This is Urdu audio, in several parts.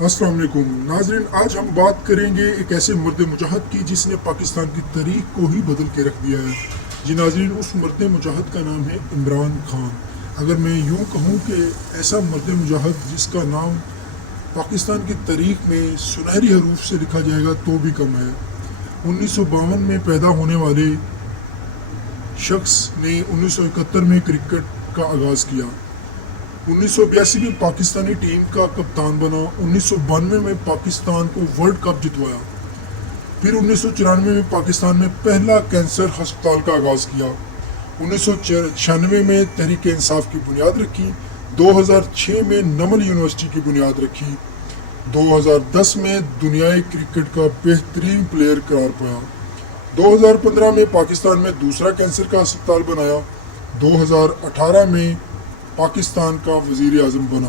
السلام علیکم ناظرین، آج ہم بات کریں گے ایک ایسے مرد مجاہد کی جس نے پاکستان کی تاریخ کو ہی بدل کے رکھ دیا ہے۔ جی ناظرین، اس مرد مجاہد کا نام ہے عمران خان۔ اگر میں یوں کہوں کہ ایسا مرد مجاہد جس کا نام پاکستان کی تاریخ میں سنہری حروف سے لکھا جائے گا تو بھی کم ہے۔ 1952 میں پیدا ہونے والے شخص نے 1971 میں کرکٹ کا آغاز کیا۔ 1982 میں پاکستانی ٹیم کا کپتان بنا۔ 1992 میں پاکستان کو ورلڈ کپ جتوایا۔ پھر 1994 میں پاکستان میں پہلا کینسر ہسپتال کا آغاز کیا۔ 1996 میں تحریک انصاف کی بنیاد رکھی۔ 2006 میں نمل یونیورسٹی کی بنیاد رکھی۔ 2010 میں دنیائے کرکٹ کا بہترین پلیئر قرار پایا۔ 2015 میں پاکستان میں دوسرا کینسر کا ہسپتال بنایا۔ 2018 میں پاکستان کا وزیر اعظم بنا۔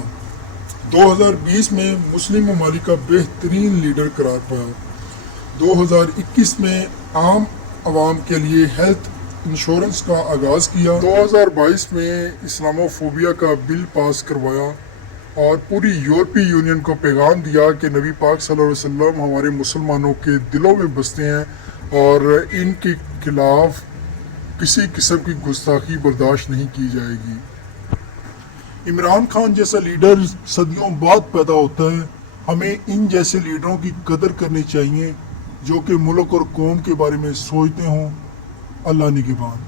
2020 میں مسلم ممالک کا بہترین لیڈر قرار پایا۔ 2021 میں عام عوام کے لیے ہیلتھ انشورنس کا آغاز کیا۔ 2022 میں اسلاموفوبیا کا بل پاس کروایا اور پوری یورپی یونین کو پیغام دیا کہ نبی پاک صلی اللہ علیہ وسلم ہمارے مسلمانوں کے دلوں میں بستے ہیں اور ان کے خلاف کسی قسم کی گستاخی برداشت نہیں کی جائے گی۔ عمران خان جیسا لیڈر صدیوں بعد پیدا ہوتا ہے۔ ہمیں ان جیسے لیڈروں کی قدر کرنی چاہیے جو کہ ملک اور قوم کے بارے میں سوچتے ہوں۔ اللہ نگہبان۔